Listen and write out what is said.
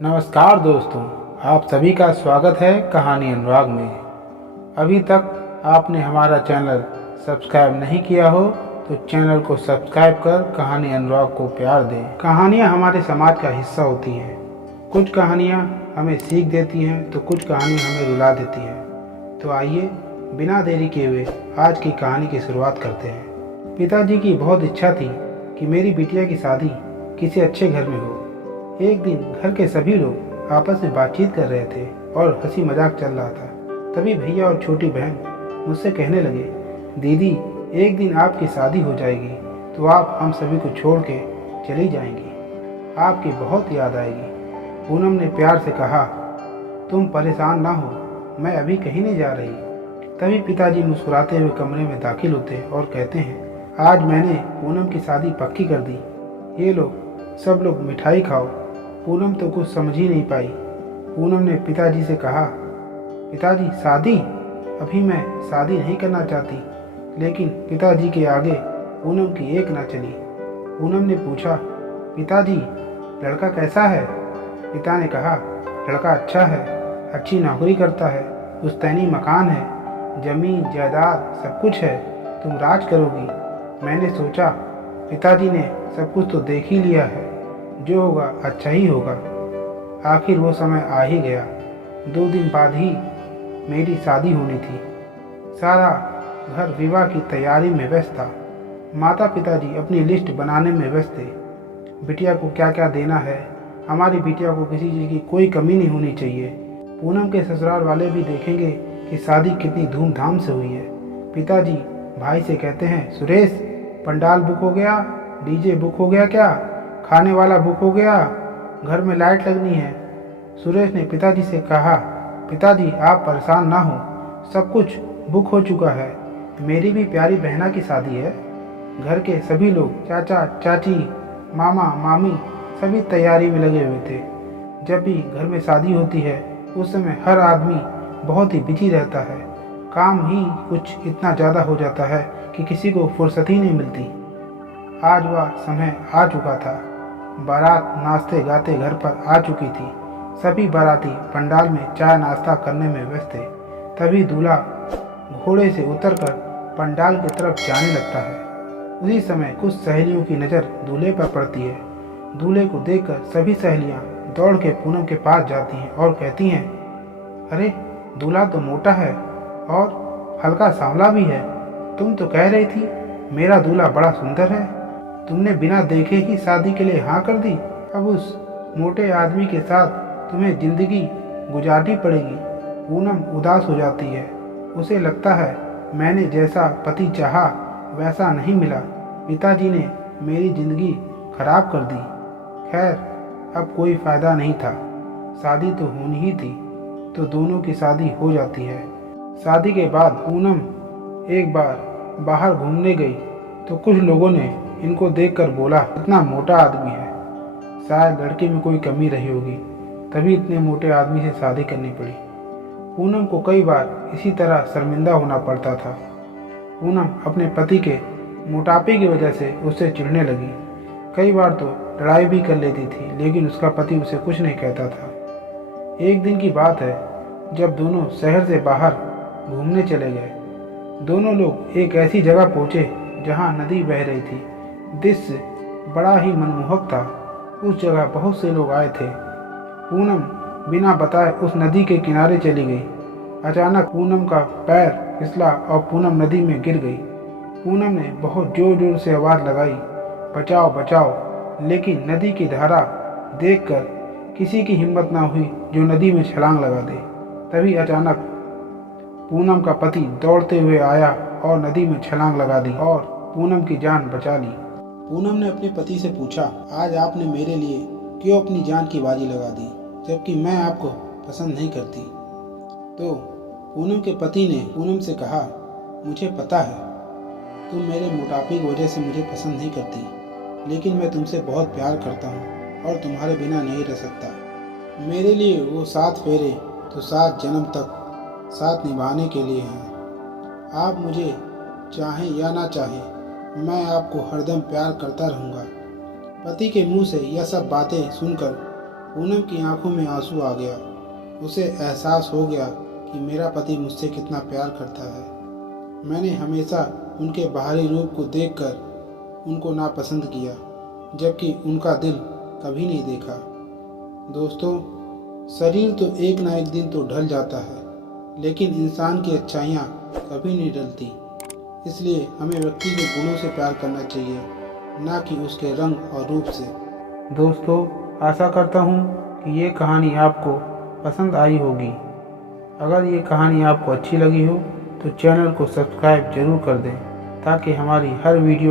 नमस्कार दोस्तों, आप सभी का स्वागत है कहानी अनुराग में। अभी तक आपने हमारा चैनल सब्सक्राइब नहीं किया हो तो चैनल को सब्सक्राइब कर कहानी अनुराग को प्यार दें। कहानियाँ हमारे समाज का हिस्सा होती हैं। कुछ कहानियाँ हमें सीख देती हैं तो कुछ कहानियाँ हमें रुला देती हैं। तो आइए बिना देरी किए हुए आज की कहानी की शुरुआत करते हैं। पिताजी की बहुत इच्छा थी कि मेरी बिटिया की शादी किसी अच्छे घर में हो। एक दिन घर के सभी लोग आपस में बातचीत कर रहे थे और हंसी मजाक चल रहा था। तभी भैया और छोटी बहन मुझसे कहने लगे, दीदी एक दिन आपकी शादी हो जाएगी तो आप हम सभी को छोड़ के चली जाएंगी, आपकी बहुत याद आएगी। पूनम ने प्यार से कहा, तुम परेशान ना हो, मैं अभी कहीं नहीं जा रही। तभी पिताजी मुस्कुराते हुए कमरे में दाखिल होते और कहते हैं, आज मैंने पूनम की शादी पक्की कर दी। ये लो सब लोग मिठाई खाओ। पूनम तो कुछ समझ ही नहीं पाई। पूनम ने पिताजी से कहा, पिताजी शादी? अभी मैं शादी नहीं करना चाहती। लेकिन पिताजी के आगे पूनम की एक ना चली। पूनम ने पूछा, पिताजी लड़का कैसा है? पिता ने कहा, लड़का अच्छा है, अच्छी नौकरी करता है, पुश्तैनी मकान है, जमीन जायदाद सब कुछ है, तुम राज करोगी। मैंने सोचा पिताजी ने सब कुछ तो देख ही लिया है, जो होगा अच्छा ही होगा। आखिर वो समय आ ही गया। 2 दिन बाद ही मेरी शादी होनी थी। सारा घर विवाह की तैयारी में व्यस्त था। माता पिताजी अपनी लिस्ट बनाने में व्यस्त थे। बिटिया को क्या क्या देना है, हमारी बिटिया को किसी चीज़ की कोई कमी नहीं होनी चाहिए। पूनम के ससुराल वाले भी देखेंगे कि शादी कितनी धूमधाम से हुई है। पिताजी भाई से कहते हैं, सुरेश पंडाल बुक हो गया, डीजे बुक हो गया क्या, खाने वाला बुक हो गया, घर में लाइट लगनी है। सुरेश ने पिताजी से कहा, पिताजी आप परेशान ना हो, सब कुछ बुक हो चुका है। मेरी भी प्यारी बहना की शादी है। घर के सभी लोग, चाचा चाची, मामा मामी सभी तैयारी में लगे हुए थे। जब भी घर में शादी होती है उस समय हर आदमी बहुत ही बिजी रहता है। काम ही कुछ इतना ज़्यादा हो जाता है कि किसी को फुर्सत ही नहीं मिलती। आज वह समय आ चुका था। बारात नाचते गाते घर पर आ चुकी थी। सभी बाराती पंडाल में चाय नाश्ता करने में व्यस्त थे। तभी दूल्हा घोड़े से उतरकर पंडाल की तरफ जाने लगता है। उसी समय कुछ सहेलियों की नज़र दूल्हे पर पड़ती है। दूल्हे को देखकर सभी सहेलियां दौड़ के पूनम के पास जाती हैं और कहती हैं, अरे दूल्हा तो मोटा है और हल्का सांवला भी है। तुम तो कह रही थी मेरा दूल्हा बड़ा सुंदर है। तुमने बिना देखे ही शादी के लिए हाँ कर दी। अब उस मोटे आदमी के साथ तुम्हें जिंदगी गुजारनी पड़ेगी। पूनम उदास हो जाती है। उसे लगता है मैंने जैसा पति चाहा वैसा नहीं मिला। पिताजी ने मेरी जिंदगी खराब कर दी। खैर अब कोई फायदा नहीं था, शादी तो होनी ही थी। तो दोनों की शादी हो जाती है। शादी के बाद पूनम एक बार बाहर घूमने गई तो कुछ लोगों ने इनको देखकर बोला, इतना मोटा आदमी है, शायद लड़के में कोई कमी रही होगी, तभी इतने मोटे आदमी से शादी करनी पड़ी। पूनम को कई बार इसी तरह शर्मिंदा होना पड़ता था। पूनम अपने पति के मोटापे की वजह से उससे चिढ़ने लगी। कई बार तो लड़ाई भी कर लेती थी, लेकिन उसका पति उसे कुछ नहीं कहता था। एक दिन की बात है जब दोनों शहर से बाहर घूमने चले गए। दोनों लोग एक ऐसी जगह पहुंचे जहां नदी बह रही थी। दृश्य बड़ा ही मनमोहक था। उस जगह बहुत से लोग आए थे। पूनम बिना बताए उस नदी के किनारे चली गई। अचानक पूनम का पैर फिसला और पूनम नदी में गिर गई। पूनम ने बहुत जोर जोर से आवाज़ लगाई, बचाओ बचाओ, लेकिन नदी की धारा देखकर किसी की हिम्मत ना हुई जो नदी में छलांग लगा दे। तभी अचानक पूनम का पति दौड़ते हुए आया और नदी में छलांग लगा दी और पूनम की जान बचा ली। पूनम ने अपने पति से पूछा, आज आपने मेरे लिए क्यों अपनी जान की बाजी लगा दी, जबकि मैं आपको पसंद नहीं करती। तो पूनम के पति ने पूनम से कहा, मुझे पता है तुम मेरे मोटापे की वजह से मुझे पसंद नहीं करती, लेकिन मैं तुमसे बहुत प्यार करता हूँ और तुम्हारे बिना नहीं रह सकता। मेरे लिए वो 7 फेरे तो 7 जन्म तक साथ निभाने के लिए हैं। आप मुझे चाहें या ना चाहें, मैं आपको हरदम प्यार करता रहूँगा। पति के मुंह से यह सब बातें सुनकर पूनम की आंखों में आंसू आ गया। उसे एहसास हो गया कि मेरा पति मुझसे कितना प्यार करता है। मैंने हमेशा उनके बाहरी रूप को देखकर उनको नापसंद किया, जबकि उनका दिल कभी नहीं देखा। दोस्तों, शरीर तो एक ना एक दिन तो ढल जाता है, लेकिन इंसान की अच्छाइयाँ कभी नहीं ढलती। इसलिए हमें व्यक्ति के गुणों से प्यार करना चाहिए, ना कि उसके रंग और रूप से। दोस्तों, आशा करता हूँ कि ये कहानी आपको पसंद आई होगी। अगर ये कहानी आपको अच्छी लगी हो तो चैनल को सब्सक्राइब जरूर कर दें, ताकि हमारी हर वीडियो